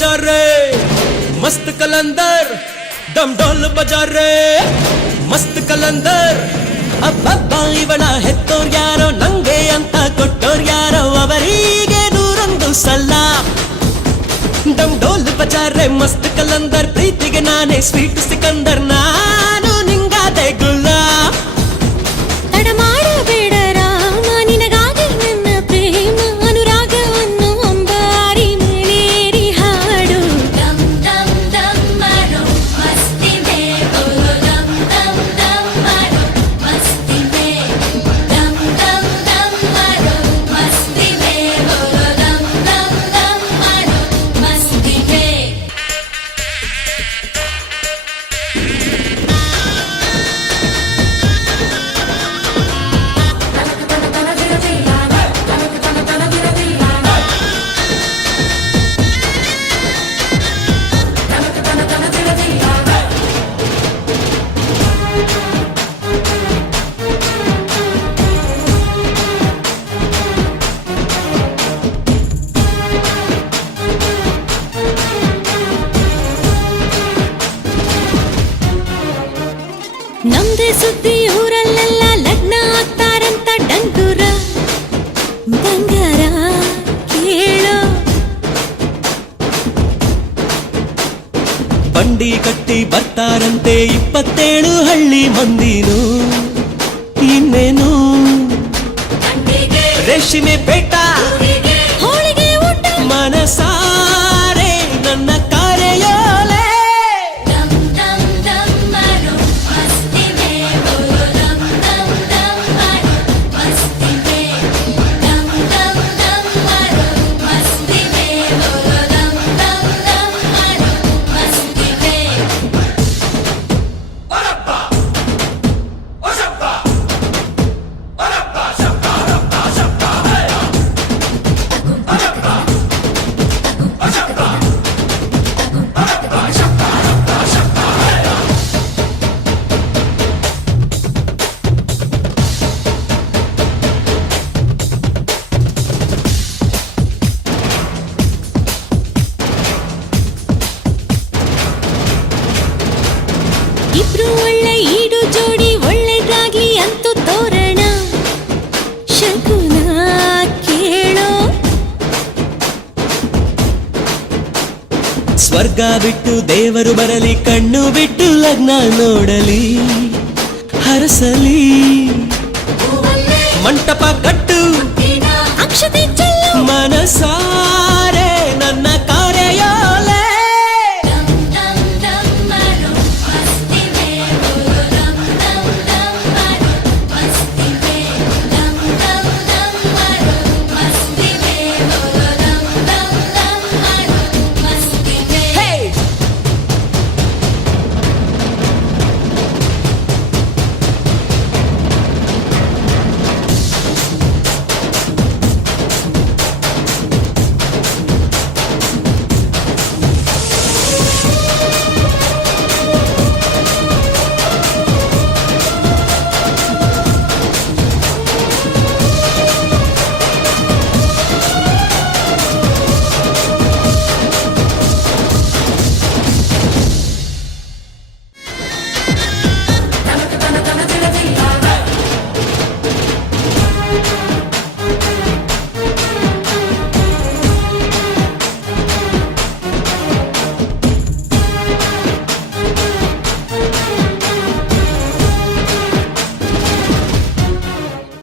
बजा रे मस्त कलंदर डम डोल बजा रे मस्त कलंदर ಅಬ್ಬಬ್ಬ ಇವಳ ಹೆತ್ತೋರ್ ಯಾರೋ ನಂಗೆ ಅಂತ ಕೊಟ್ಟೋರ್ ಯಾರೋ ಅವರಿಗೆ ನೂರೊಂದು ಸಲ ಡಮ್ ಡೋಲ್ ಬಜಾರೆ ಮಸ್ತ್ ಕಲಂದರ್ ಪ್ರೀತಿಗೆ ನಾನೇ ಸ್ವೀಟ್ ಸಿಕಂದರ್ ನಾನು ನಿಂಗಾದೆ ಗುಲ್ಲ ತಡ ಮಾಡಬೇಡ ರಾಮ ನಿನಗಾಗಿ ನನ್ನ ಪ್ರೇಮ ಅನುರಾಗವನ್ನು ಅಂಬಾರಿ ಮೇಲೇರಿ ಹಾಡು ದಮ್ ದಮ್ ದಮ್ ಮಾರೋ ಮಸ್ತಿದೆ ಬೋಲೋ ದಮ್ ದಮ್ ದಮ್ ಮಾರೋ ಮಸ್ತಿದೆ ದಮ್ ದಮ್ ದಮ್ ಮಾರೋ ಮಸ್ತಿದೆ ಬೋಲೋ ದಮ್ ದಮ್ ದಮ್ ಮಾರೋ ಮಸ್ತಿದೆ ನಮ್ದೇ ಸುದ್ದಿ ಊರಲ್ಲೆಲ್ಲ ಲಗ್ನ ಆಗ್ತಾರಂತ ಡಂಗುರ ಬಂಗಾರ ಕೇಳೋ ಬಂಡಿ ಕಟ್ಟಿ ಬರ್ತಾರಂತೆ 27 ಹಳ್ಳಿ ಮಂದಿನು ಇನ್ನೇನು ರೇಷ್ಮೆ ಪೇಟ ಹೋಳಿಗೆ ಊಟ ಮನಸಾರೆ ನನ್ನ ಕಾರ್ಯೋಲೆ ದಮ್ ದಮ್ ದಮ್ ಮಾರೋ ಮಸ್ತಿದೆ ಬೋಲೋ ದಮ್ ದಮ್ ದಮ್ ಮಾರೋ ಮಸ್ತಿದೆ ದಮ್ ದಮ್ ದಮ್ ಮಾರೋ ಮಸ್ತಿದೆ ಬೋಲೋ ದಮ್ ದಮ್ ದಮ್ ಮಾರೋ ಮಸ್ತಿದೆ ಇಬ್ರು ಒಳ್ಳೆ ಈಡು ಜೋಡಿ ಒಳ್ಳೆದಾಗ್ಲಿ ಅಂತೂ ತೋರಣ ಶಕುನ ಕೇಳೋ ಸ್ವರ್ಗ ಬಿಟ್ಟು ದೇವರು ಬರಲಿ ಕಣ್ಣು ಬಿಟ್ಟು ಲಗ್ನ ನೋಡಲಿ ಹರಸಲಿ ಮಂಟಪ ಕಟ್ಟು ಅಕ್ಷತೆ ಚೆಲ್ಲು ಮನಸಾ